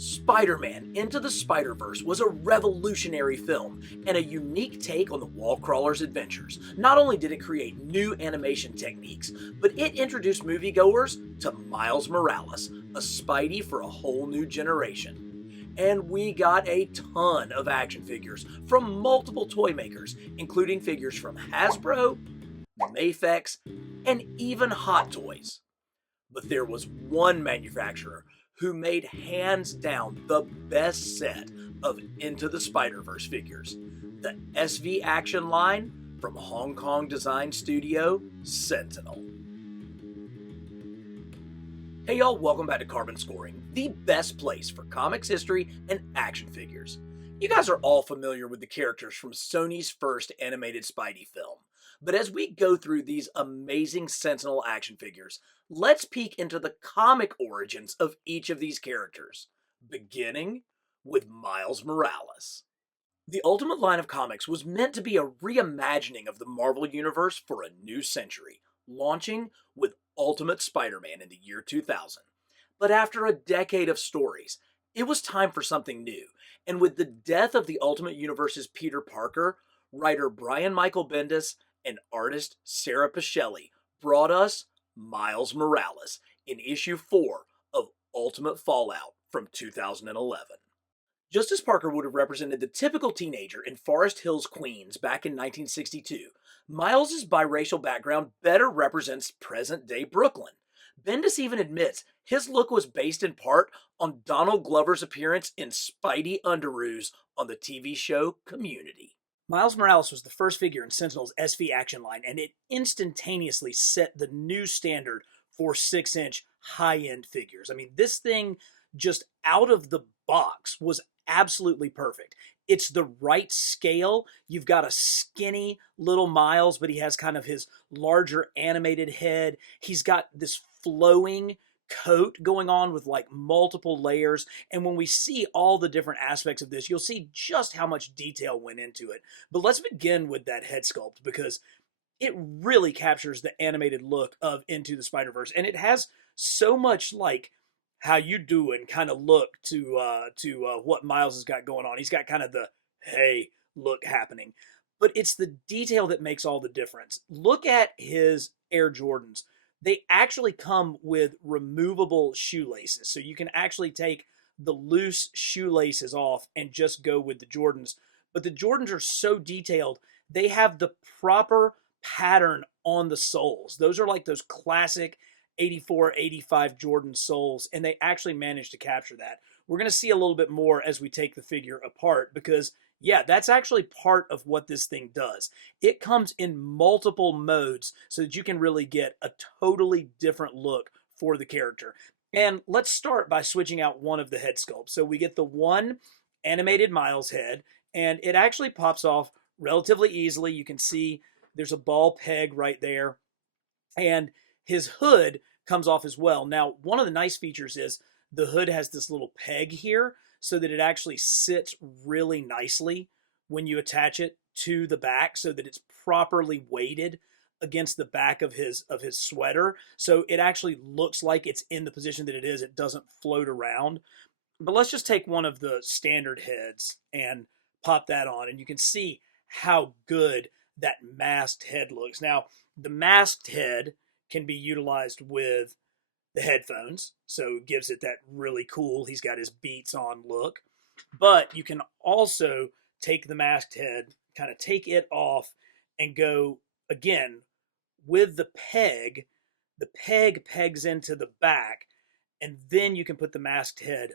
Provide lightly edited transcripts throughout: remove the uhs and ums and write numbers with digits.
Spider-Man Into the Spider-Verse was a revolutionary film and a unique take on the wall crawler's adventures. Not only did it create new animation techniques, but it introduced moviegoers to Miles Morales, a Spidey for a whole new generation. And we got a ton of action figures from multiple toy makers, including figures from Hasbro, Mafex, and even Hot Toys. But there was one manufacturer who made hands down the best set of Into the Spider-Verse figures, the SV Action line from Hong Kong design studio Sentinel. Hey y'all, welcome back to Carbon Scoring, the best place for comics history and action figures. You guys are all familiar with the characters from Sony's first animated Spidey film. But as we go through these amazing Sentinel action figures, let's peek into the comic origins of each of these characters, beginning with Miles Morales. The Ultimate line of comics was meant to be a reimagining of the Marvel Universe for a new century, launching with Ultimate Spider-Man in the year 2000. But after a decade of stories, it was time for something new, and with the death of the Ultimate Universe's Peter Parker, writer Brian Michael Bendis and artist Sarah Pichelli brought us Miles Morales in issue 4 of Ultimate Fallout from 2011. Just as Parker would have represented the typical teenager in Forest Hills, Queens back in 1962, Miles' biracial background better represents present-day Brooklyn. Bendis even admits his look was based in part on Donald Glover's appearance in Spidey Underoos on the TV show Community. Miles Morales was the first figure in Sentinel's SV Action line, and it instantaneously set the new standard for 6-inch high-end figures. I mean, this thing just out of the box was absolutely perfect. It's the right scale. You've got a skinny little Miles, but he has kind of his larger animated head. He's got this flowing coat going on with like multiple layers, and when we see all the different aspects of this, you'll see just how much detail went into it. But let's begin with that head sculpt, because it really captures the animated look of Into the Spider-Verse, and it has so much like how you doing kind of look to what Miles has got going on. He's got kind of the hey look happening, but it's the detail that makes all the difference. Look at his Air Jordans. They actually come with removable shoelaces. So you can actually take the loose shoelaces off and just go with the Jordans. But the Jordans are so detailed, they have the proper pattern on the soles. Those are like those classic 84, 85 Jordan soles, and they actually managed to capture that. We're going to see a little bit more as we take the figure apart, because yeah, that's actually part of what this thing does. It comes in multiple modes so that you can really get a totally different look for the character. And let's start by switching out one of the head sculpts. So we get the one animated Miles head, and it actually pops off relatively easily. You can see there's a ball peg right there, and his hood comes off as well. Now, one of the nice features is the hood has this little peg here, so that it actually sits really nicely when you attach it to the back, so that it's properly weighted against the back of his sweater. So it actually looks like it's in the position that it is. It doesn't float around. But let's just take one of the standard heads and pop that on, and you can see how good that masked head looks. Now, the masked head can be utilized with the headphones, so it gives it that really cool, he's got his Beats on look. But you can also take the masked head, kind of take it off, and go again with the peg. The peg pegs into the back, and then you can put the masked head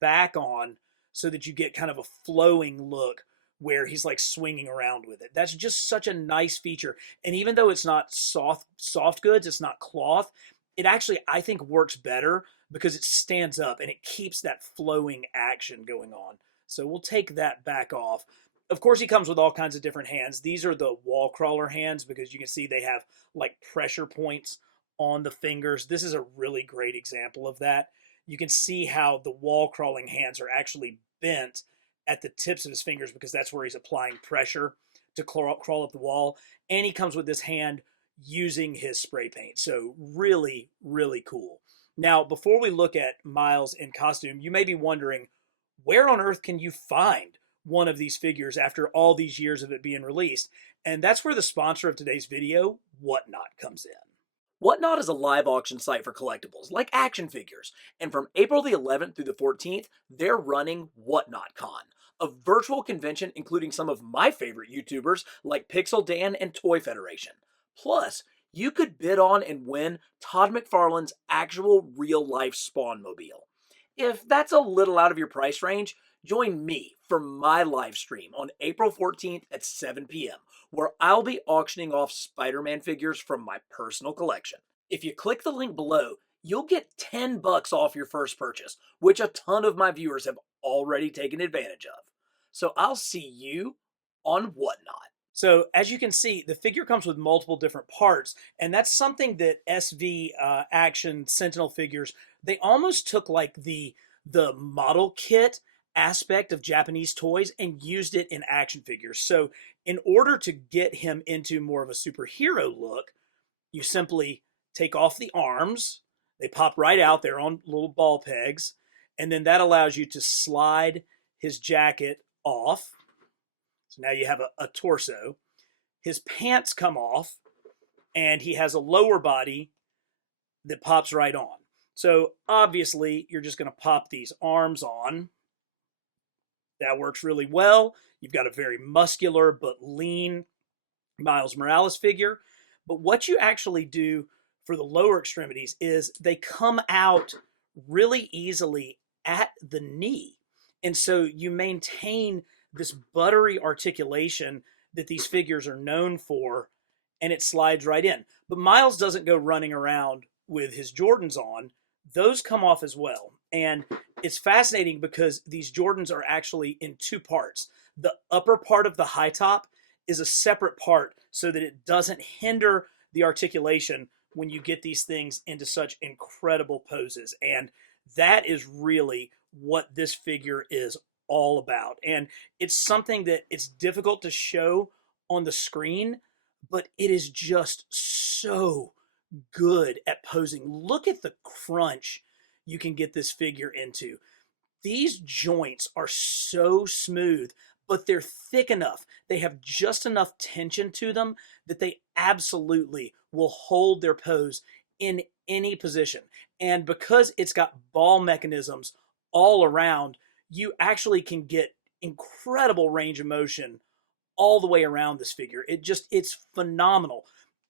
back on so that you get kind of a flowing look where he's like swinging around with it. That's just such a nice feature. And even though it's not soft goods, it's not cloth, it actually, I think, works better because it stands up and it keeps that flowing action going on. So we'll take that back off. Of course, he comes with all kinds of different hands. These are the wall crawler hands, because you can see they have like pressure points on the fingers. This is a really great example of that. You can see how the wall crawling hands are actually bent at the tips of his fingers, because that's where he's applying pressure to crawl up the wall. And he comes with this hand using his spray paint. So really, really cool. Now, before we look at Miles in costume, you may be wondering, where on earth can you find one of these figures after all these years of it being released? And that's where the sponsor of today's video, Whatnot, comes in. Whatnot is a live auction site for collectibles, like action figures, and from April the 11th through the 14th, they're running Whatnot Con, a virtual convention including some of my favorite YouTubers like Pixel Dan and Toy Federation. Plus, you could bid on and win Todd McFarlane's actual real-life Spawn mobile. If that's a little out of your price range, join me for my live stream on April 14th at 7 p.m., where I'll be auctioning off Spider-Man figures from my personal collection. If you click the link below, you'll get $10 off your first purchase, which a ton of my viewers have already taken advantage of. So I'll see you on Whatnot. So as you can see, the figure comes with multiple different parts, and that's something that SV Action Sentinel figures, they almost took like the model kit aspect of Japanese toys and used it in action figures. So in order to get him into more of a superhero look, you simply take off the arms, they pop right out there on little ball pegs, and then that allows you to slide his jacket off. So now you have a torso. His pants come off, and he has a lower body that pops right on. So obviously, you're just going to pop these arms on. That works really well. You've got a very muscular but lean Miles Morales figure. But what you actually do for the lower extremities is they come out really easily at the knee. And so you maintain this buttery articulation that these figures are known for, and it slides right in. But Miles doesn't go running around with his Jordans on. Those come off as well. And it's fascinating because these Jordans are actually in two parts. The upper part of the high top is a separate part so that it doesn't hinder the articulation when you get these things into such incredible poses. And that is really what this figure is all about. And it's something that it's difficult to show on the screen, but it is just so good at posing. Look at the crunch you can get this figure into. These joints are so smooth, but they're thick enough. They have just enough tension to them that they absolutely will hold their pose in any position. And because it's got ball mechanisms all around, you actually can get incredible range of motion all the way around this figure. It's phenomenal.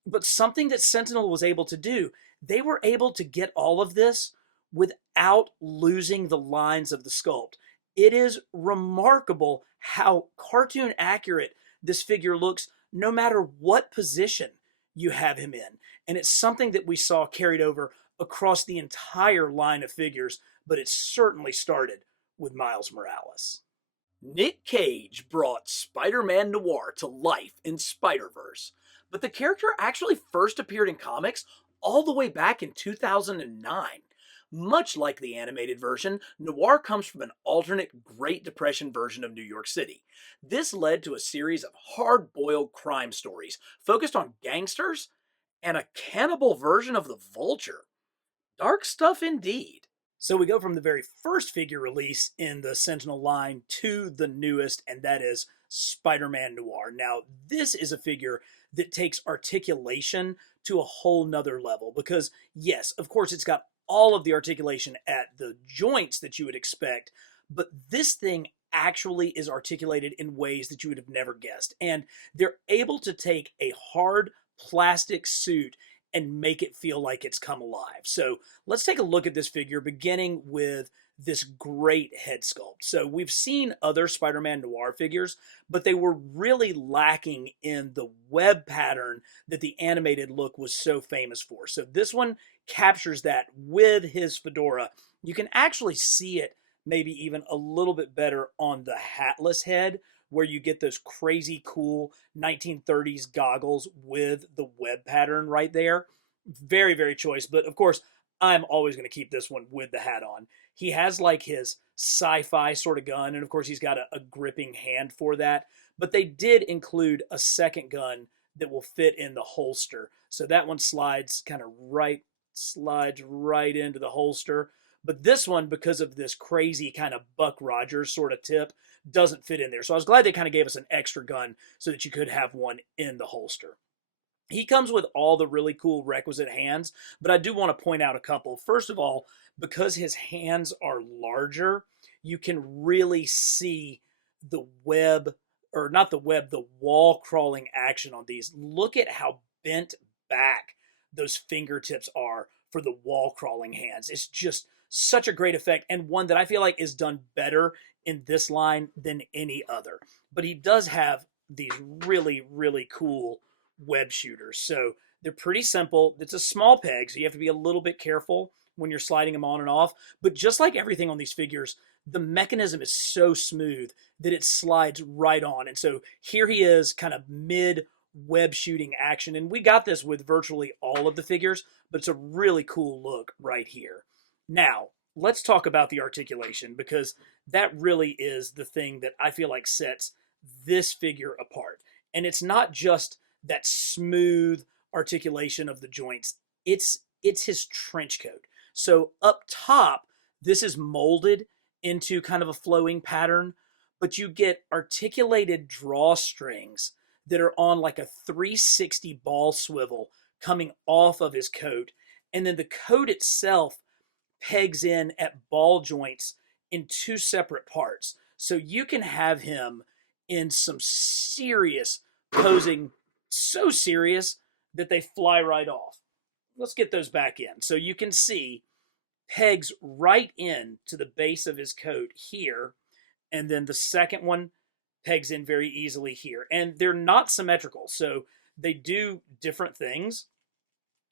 But something that Sentinel was able to do, they were able to get all of this without losing the lines of the sculpt. It is remarkable how cartoon accurate this figure looks no matter what position you have him in. And it's something that we saw carried over across the entire line of figures, but it certainly started with Miles Morales. Nick Cage brought Spider-Man Noir to life in SpiderVerse, but the character actually first appeared in comics all the way back in 2009. Much like the animated version, Noir comes from an alternate Great Depression version of New York City. This led to a series of hard-boiled crime stories focused on gangsters and a cannibal version of the Vulture. Dark stuff indeed. So we go from the very first figure release in the Sentinel line to the newest, and that is Spider-Man Noir. Now, this is a figure that takes articulation to a whole nother level because, yes, of course, it's got all of the articulation at the joints that you would expect, but this thing actually is articulated in ways that you would have never guessed. And they're able to take a hard plastic suit and make it feel like it's come alive. So let's take a look at this figure, beginning with this great head sculpt. So we've seen other Spider-Man Noir figures, but they were really lacking in the web pattern that the animated look was so famous for. So this one captures that with his fedora. You can actually see it maybe even a little bit better on the hatless head, where you get those crazy cool 1930s goggles with the web pattern right there. Very, very choice. But of course, I'm always going to keep this one with the hat on. He has like his sci-fi sort of gun, and of course he's got a gripping hand for that. But they did include a second gun that will fit in the holster. So that one slides kind of right slides right into the holster. But this one, because of this crazy kind of Buck Rogers sort of tip, doesn't fit in there. So I was glad they kind of gave us an extra gun so that you could have one in the holster. He comes with all the really cool requisite hands, but I do want to point out a couple. First of all, because his hands are larger, you can really see the web, or not the web, the wall crawling action on these. Look at how bent back those fingertips are for the wall crawling hands. It's just such a great effect, and one that I feel like is done better in this line than any other. But he does have these really, really cool web shooters. So they're pretty simple. It's a small peg, so you have to be a little bit careful when you're sliding them on and off. But just like everything on these figures, the mechanism is so smooth that it slides right on. And so here he is, kind of mid web shooting action. And we got this with virtually all of the figures, but it's a really cool look right here. Now, let's talk about the articulation, because that really is the thing that I feel like sets this figure apart. And it's not just that smooth articulation of the joints. It's his trench coat. So up top, this is molded into kind of a flowing pattern, but you get articulated drawstrings that are on like a 360 ball swivel coming off of his coat. And then the coat itself pegs in at ball joints in two separate parts. So you can have him in some serious posing, so serious that they fly right off. Let's get those back in. So you can see pegs right in to the base of his coat here, and then the second one pegs in very easily here. And they're not symmetrical, so they do different things.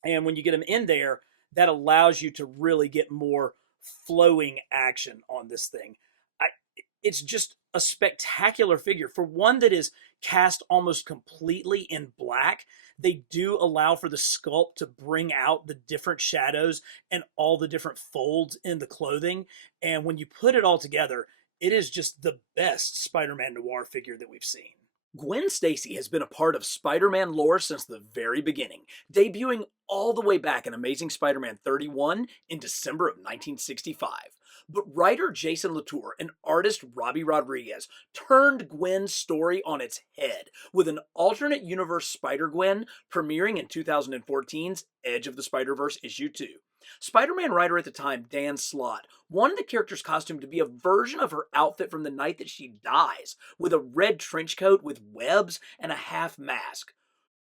And when you get them in there, that allows you to really get more flowing action on this thing. It's just a spectacular figure. For one that is cast almost completely in black, they do allow for the sculpt to bring out the different shadows and all the different folds in the clothing. And when you put it all together, it is just the best Spider-Man Noir figure that we've seen. Gwen Stacy has been a part of Spider-Man lore since the very beginning, debuting all the way back in Amazing Spider-Man 31 in December of 1965. But writer Jason Latour and artist Robbie Rodriguez turned Gwen's story on its head with an alternate universe Spider-Gwen premiering in 2014's Edge of the Spider-Verse issue 2. Spider-Man writer at the time, Dan Slott, wanted the character's costume to be a version of her outfit from the night that she dies, with a red trench coat with webs and a half mask,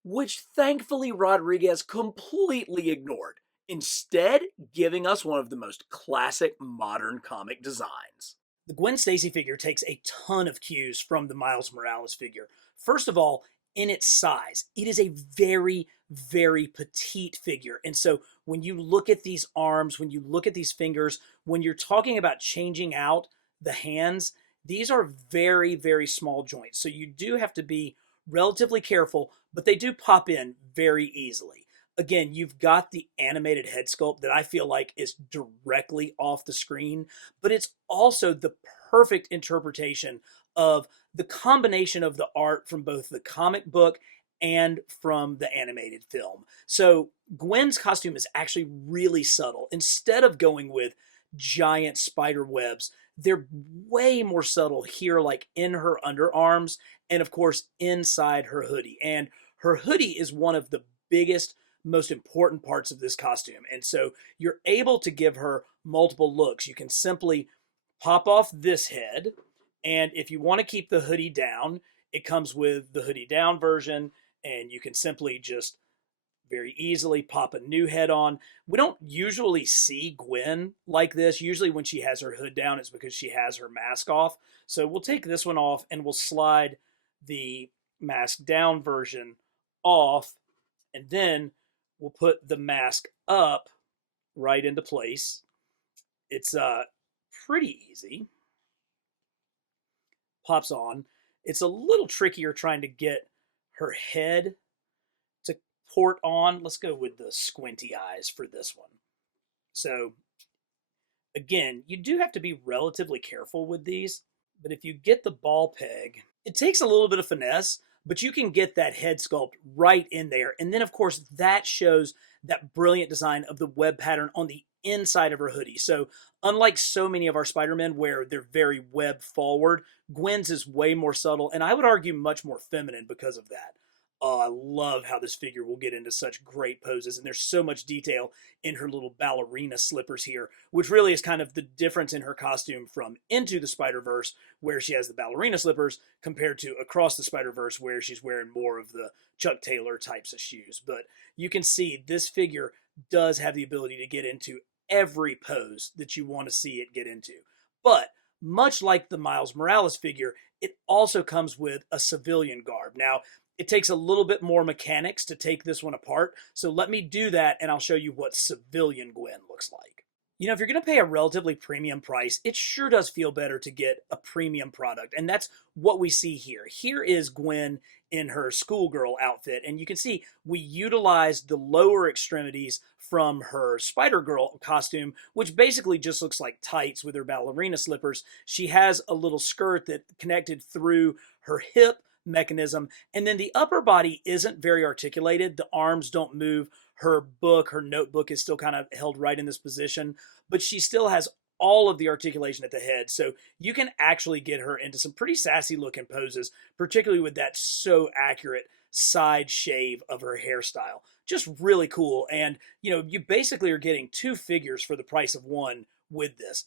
which thankfully Rodriguez completely ignored, instead giving us one of the most classic modern comic designs. The Gwen Stacy figure takes a ton of cues from the Miles Morales figure. First of all, in its size, it is a very, very petite figure. And so when you look at these arms, when you look at these fingers, when you're talking about changing out the hands, these are very, very small joints. So you do have to be relatively careful, but they do pop in very easily. Again, you've got the animated head sculpt that I feel like is directly off the screen, but it's also the perfect interpretation of the combination of the art from both the comic book and from the animated film. So Gwen's costume is actually really subtle. Instead of going with giant spider webs, they're way more subtle here, like in her underarms and of course inside her hoodie. And her hoodie is one of the biggest, most important parts of this costume. And so you're able to give her multiple looks. You can simply pop off this head, and if you want to keep the hoodie down, it comes with the hoodie down version, and you can simply just very easily pop a new head on. We don't usually see Gwen like this. Usually when she has her hood down, it's because she has her mask off. So we'll take this one off and we'll slide the mask down version off, and then we'll put the mask up right into place. It's pretty easy. Pops on. It's a little trickier trying to get her head to port on. Let's go with the squinty eyes for this one. So again, you do have to be relatively careful with these, but if you get the ball peg, it takes a little bit of finesse, but you can get that head sculpt right in there. And then, of course, that shows that brilliant design of the web pattern on the inside of her hoodie. So, unlike so many of our Spider-Men where they're very web forward, Gwen's is way more subtle, and I would argue much more feminine because of that. Oh, I love how this figure will get into such great poses, and there's so much detail in her little ballerina slippers here, which really is kind of the difference in her costume from Into the Spider-Verse, where she has the ballerina slippers, compared to Across the Spider-Verse, where she's wearing more of the Chuck Taylor types of shoes. But you can see this figure does have the ability to get into every pose that you want to see it get into. But much like the Miles Morales figure, it also comes with a civilian garb. Now, it takes a little bit more mechanics to take this one apart, so let me do that and I'll show you what civilian Gwen looks like. You know, if you're going to pay a relatively premium price, it sure does feel better to get a premium product, and that's what we see here. Here is Gwen in her schoolgirl outfit, and you can see we utilized the lower extremities from her Spider-Girl costume, which basically just looks like tights with her ballerina slippers. She has a little skirt that connected through her hip mechanism, and then the upper body isn't very articulated. The arms don't move. Her notebook is still kind of held right in this position, but she still has all of the articulation at the head. So you can actually get her into some pretty sassy looking poses, particularly with that so accurate side shave of her hairstyle. Just really cool. And, you know, you basically are getting two figures for the price of one with this.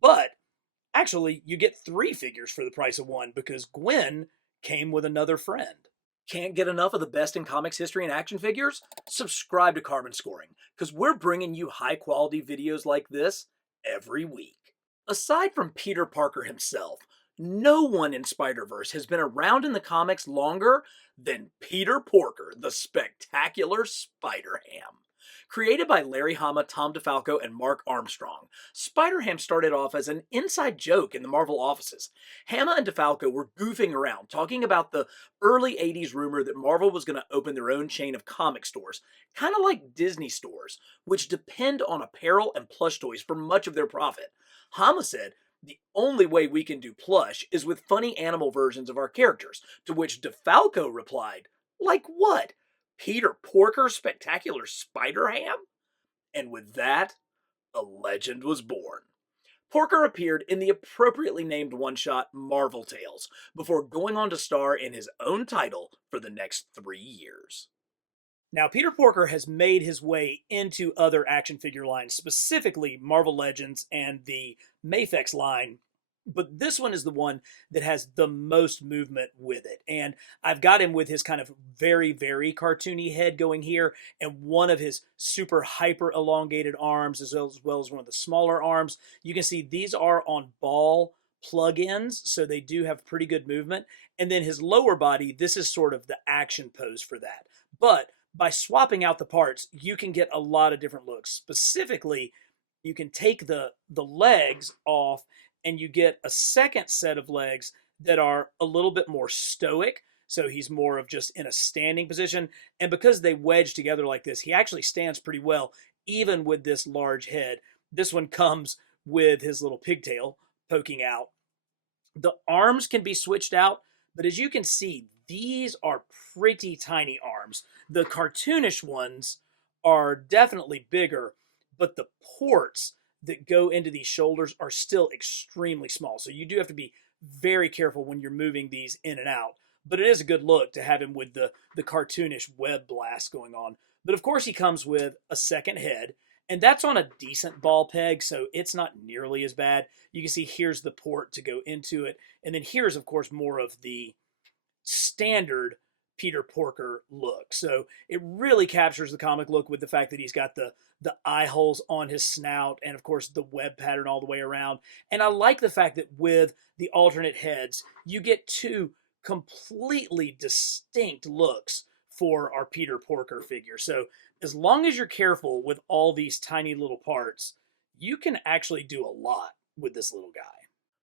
But actually, you get three figures for the price of one because Gwen came with another friend. Can't get enough of the best in comics history and action figures? Subscribe to Carbon Scoring, because we're bringing you high quality videos like this every week. Aside from Peter Parker himself, no one in Spider-Verse has been around in the comics longer than Peter Porker, the spectacular Spider-Ham. Created by Larry Hama, Tom DeFalco, and Mark Armstrong, Spider-Ham started off as an inside joke in the Marvel offices. Hama and DeFalco were goofing around, talking about the early 80s rumor that Marvel was going to open their own chain of comic stores, kind of like Disney stores, which depend on apparel and plush toys for much of their profit. Hama said, "The only way we can do plush is with funny animal versions of our characters," to which DeFalco replied, "Like what? Peter Porker, spectacular Spider-Ham?" And with that, a legend was born. Porker appeared in the appropriately named one-shot Marvel Tales, before going on to star in his own title for the next 3 years. Now, Peter Porker has made his way into other action figure lines, specifically Marvel Legends and the Mafex line, but this one is the one that has the most movement with it. And I've got him with his kind of very, very cartoony head going here, and one of his super hyper elongated arms, as well as one of the smaller arms. You can see these are on ball plug-ins, so they do have pretty good movement. And then his lower body, this is sort of the action pose for that. But by swapping out the parts, you can get a lot of different looks. Specifically, you can take the legs off and you get a second set of legs that are a little bit more stoic. So he's more of just in a standing position. And because they wedge together like this, he actually stands pretty well, even with this large head. This one comes with his little pigtail poking out. The arms can be switched out, but as you can see, these are pretty tiny arms. The cartoonish ones are definitely bigger, but the ports that go into these shoulders are still extremely small. So you do have to be very careful when you're moving these in and out. But it is a good look to have him with the cartoonish web blast going on. But of course he comes with a second head, and that's on a decent ball peg, so it's not nearly as bad. You can see here's the port to go into it, and then here's, of course, more of the standard Peter Porker look. So it really captures the comic look with the fact that he's got the eye holes on his snout and, of course, the web pattern all the way around. And I like the fact that with the alternate heads, you get two completely distinct looks for our Peter Porker figure. So as long as you're careful with all these tiny little parts, you can actually do a lot with this little guy.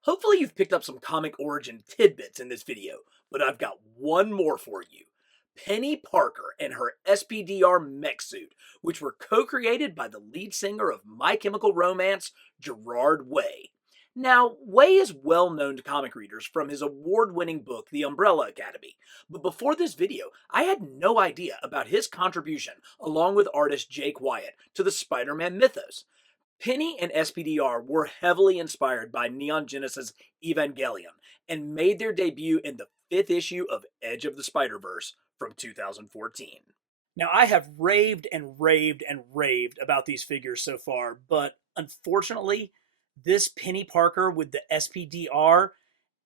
Hopefully you've picked up some comic origin tidbits in this video, but I've got one more for you. Penny Parker and her SPDR mech suit, which were co-created by the lead singer of My Chemical Romance, Gerard Way. Now, Way is well known to comic readers from his award winning book, The Umbrella Academy. But before this video, I had no idea about his contribution, along with artist Jake Wyatt, to the Spider Man mythos. Penny and SPDR were heavily inspired by Neon Genesis Evangelion and made their debut in the fifth issue of Edge of the Spider-Verse from 2014. Now, I have raved and raved and raved about these figures so far, but unfortunately, this Penny Parker with the SPDR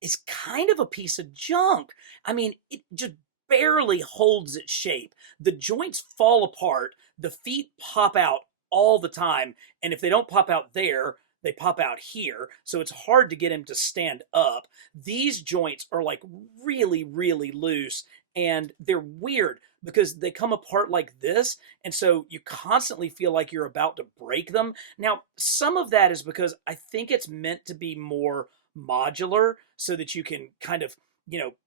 is kind of a piece of junk. I mean, it just barely holds its shape. The joints fall apart, the feet pop out all the time, and if they don't pop out there, they pop out here, so it's hard to get him to stand up. These joints are like really, really loose, and they're weird because they come apart like this, and so you constantly feel like you're about to break them. Now, some of that is because I think it's meant to be more modular so that you can kind of,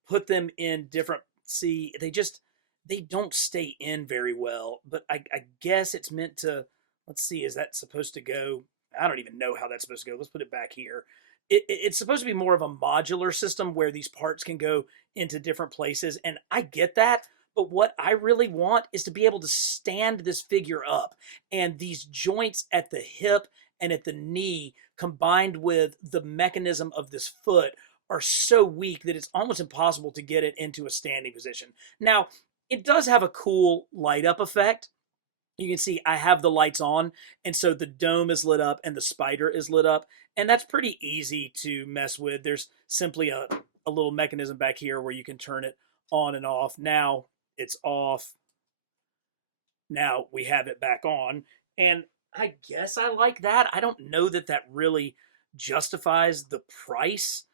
put them in different, see, they don't stay in very well, but I guess it's meant to, let's see, is that supposed to go? I don't even know how that's supposed to go. Let's put it back here. It's supposed to be more of a modular system where these parts can go into different places, and I get that, but what I really want is to be able to stand this figure up, and these joints at the hip and at the knee combined with the mechanism of this foot are so weak that it's almost impossible to get it into a standing position. Now, it does have a cool light up effect. You can see I have the lights on, and so the dome is lit up and the spider is lit up, and that's pretty easy to mess with. There's simply a little mechanism back here where you can turn it on and off. Now it's off. Now we have it back on, and I guess I like that. I don't know that that really justifies the price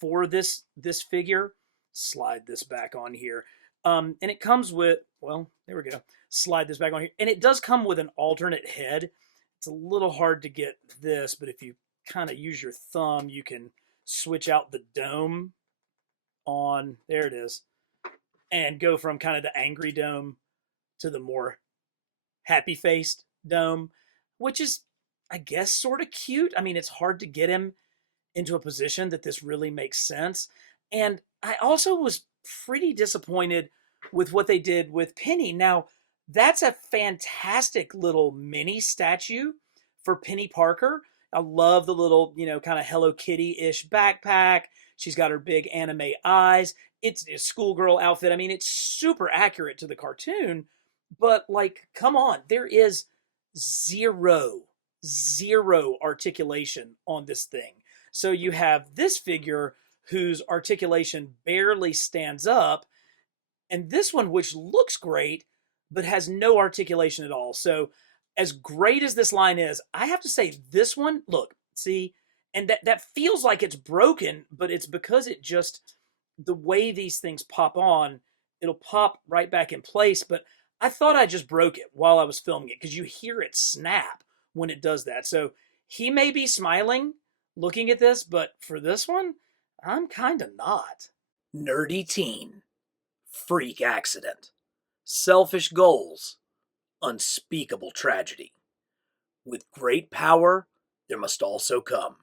for this figure. Slide this back on here. And it comes with, well, there we go. Slide this back on here. And it does come with an alternate head. It's a little hard to get this, but if you kind of use your thumb, you can switch out the dome on, there it is, and go from kind of the angry dome to the more happy-faced dome, which is, I guess, sort of cute. I mean, it's hard to get him into a position that this really makes sense. And I also was pretty disappointed with what they did with Penny. Now, that's a fantastic little mini statue for Penny Parker. I love the little, kind of Hello Kitty-ish backpack. She's got her big anime eyes. It's a schoolgirl outfit. I mean, it's super accurate to the cartoon, but like, come on, there is zero articulation on this thing. So you have this figure whose articulation barely stands up, and this one, which looks great, but has no articulation at all. So as great as this line is, I have to say this one, look, see, and that feels like it's broken, but it's because it just, the way these things pop on, it'll pop right back in place. But I thought I just broke it while I was filming it because you hear it snap when it does that. So he may be smiling looking at this, but for this one, I'm kind of not. Nerdy teen, freak accident, selfish goals, unspeakable tragedy. With great power, there must also come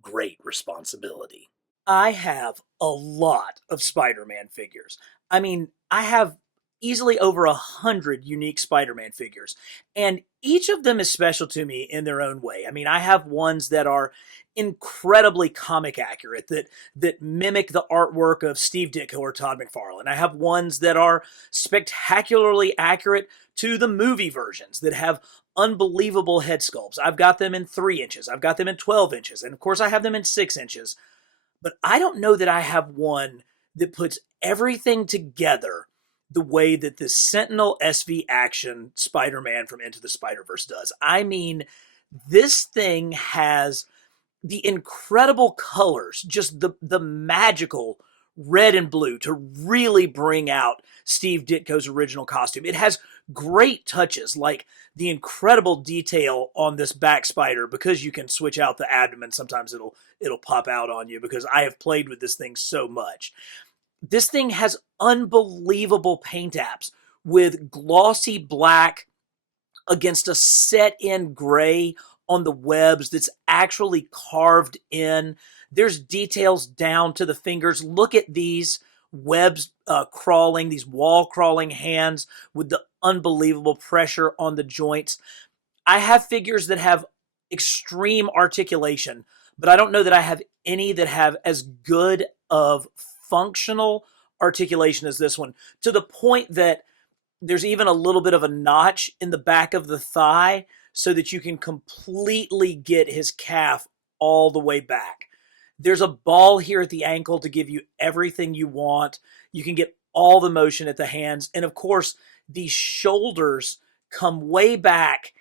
great responsibility. I have a lot of Spider-Man figures. I mean, I have easily over 100 unique Spider-Man figures, and each of them is special to me in their own way. I mean, I have ones that are incredibly comic accurate, that mimic the artwork of Steve Ditko or Todd McFarlane. I have ones that are spectacularly accurate to the movie versions that have unbelievable head sculpts. I've got them in 3 inches. I've got them in 12 inches. And of course, I have them in 6 inches. But I don't know that I have one that puts everything together the way that the Sentinel SV Action Spider-Man from Into the Spider-Verse does. I mean, this thing has the incredible colors, just the magical red and blue to really bring out Steve Ditko's original costume. It has great touches like the incredible detail on this back spider, because you can switch out the abdomen. Sometimes it'll pop out on you because I have played with this thing so much. This thing has unbelievable paint apps with glossy black against a set-in gray on the webs that's actually carved in. There's details down to the fingers. Look at these webs crawling, these wall crawling hands with the unbelievable pressure on the joints. I have figures that have extreme articulation, but I don't know that I have any that have as good of functional articulation as this one, to the point that there's even a little bit of a notch in the back of the thigh so that you can completely get his calf all the way back. There's a ball here at the ankle to give you everything you want. You can get all the motion at the hands. And of course, these shoulders come way back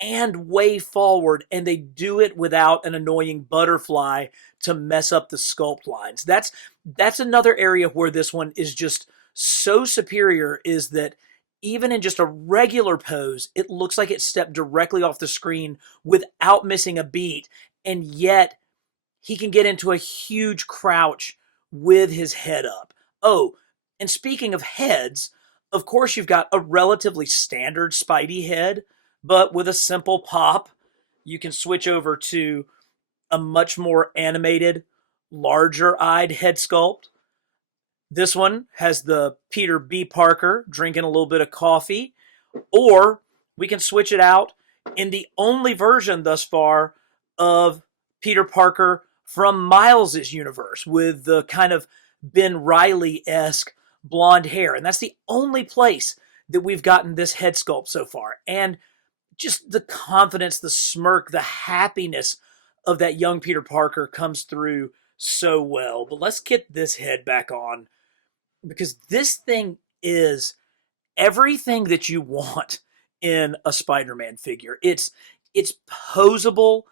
and way forward, and they do it without an annoying butterfly to mess up the sculpt lines. That's another area where this one is just so superior, is that even in just a regular pose, it looks like it stepped directly off the screen without missing a beat, and yet he can get into a huge crouch with his head up. Oh, and speaking of heads, of course you've got a relatively standard Spidey head, but with a simple pop, you can switch over to a much more animated, larger-eyed head sculpt. This one has the Peter B. Parker drinking a little bit of coffee, or we can switch it out in the only version thus far of Peter Parker from Miles's universe with the kind of Ben Reilly-esque blonde hair. And that's the only place that we've gotten this head sculpt so far. And just the confidence, the smirk, the happiness of that young Peter Parker comes through so well. But let's get this head back on, because this thing is everything that you want in a Spider-Man figure. It's posable,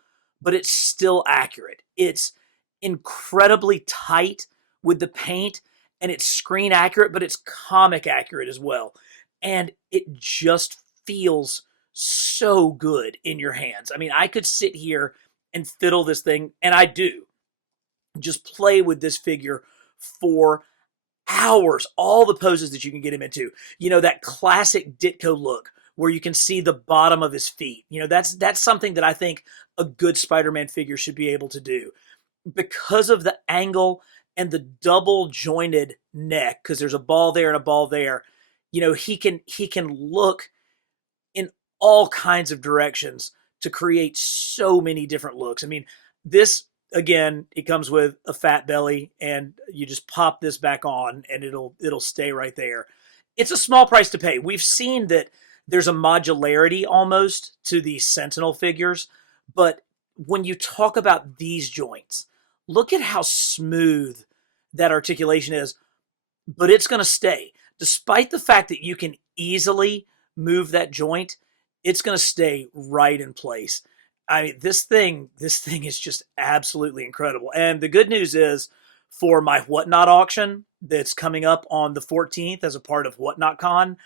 but it's still accurate. It's incredibly tight with the paint, and it's screen accurate, but it's comic accurate as well. And it just feels so good in your hands. I mean, I could sit here and fiddle this thing, and I do. Just play with this figure for hours, all the poses that you can get him into. You know, that classic Ditko look where you can see the bottom of his feet. You know, that's something that I think a good Spider-Man figure should be able to do. Because of the angle and the double jointed neck, because there's a ball there and a ball there, you know, he can look in all kinds of directions to create so many different looks. I mean, this, again, it comes with a fat belly, and you just pop this back on and it'll stay right there. It's a small price to pay. We've seen that there's a modularity almost to these Sentinel figures, but when you talk about these joints, look at how smooth that articulation is, but it's going to stay. Despite the fact that you can easily move that joint, it's going to stay right in place. I mean, this thing is just absolutely incredible. And the good news is, for my Whatnot auction that's coming up on the 14th as a part of Whatnot Con,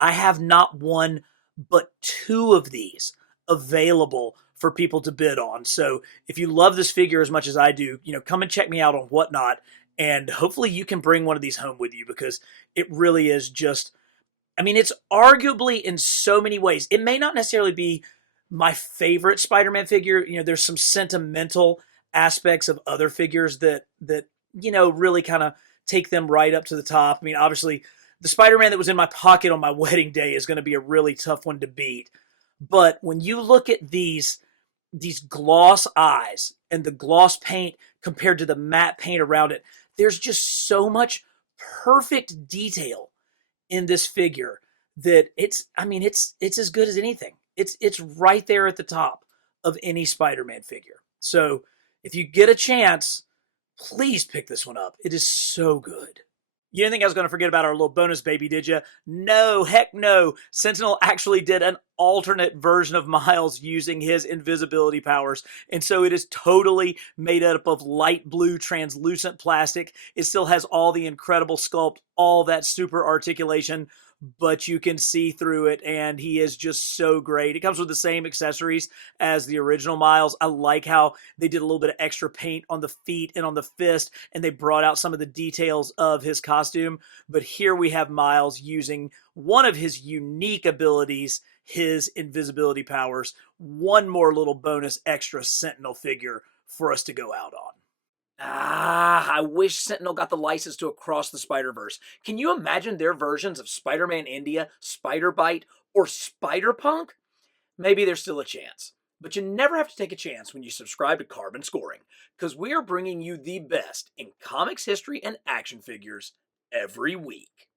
I have not one but two of these available for people to bid on. So if you love this figure as much as I do, you know, come and check me out on Whatnot, and hopefully you can bring one of these home with you, because it really is just, I mean, it's arguably in so many ways, it may not necessarily be my favorite Spider-Man figure. You know, there's some sentimental aspects of other figures that you know, really kind of take them right up to the top. I mean, obviously, the Spider-Man that was in my pocket on my wedding day is going to be a really tough one to beat. But when you look at these gloss eyes and the gloss paint compared to the matte paint around it, there's just so much perfect detail in this figure that it's as good as anything. It's right there at the top of any Spider-Man figure. So if you get a chance, please pick this one up. It is so good. You didn't think I was going to forget about our little bonus baby, did you? No, heck no. Sentinel actually did an alternate version of Miles using his invisibility powers. And so it is totally made up of light blue translucent plastic. It still has all the incredible sculpt, all that super articulation, but you can see through it, and he is just so great. It comes with the same accessories as the original Miles. I like how they did a little bit of extra paint on the feet and on the fist, and they brought out some of the details of his costume. But here we have Miles using one of his unique abilities, his invisibility powers, one more little bonus extra Sentinel figure for us to go out on. I wish Sentinel got the license to Across the Spider-Verse. Can you imagine their versions of Spider-Man India, Spider-Bite, or Spider-Punk? Maybe there's still a chance. But you never have to take a chance when you subscribe to Carbon Scoring, because we are bringing you the best in comics history and action figures every week.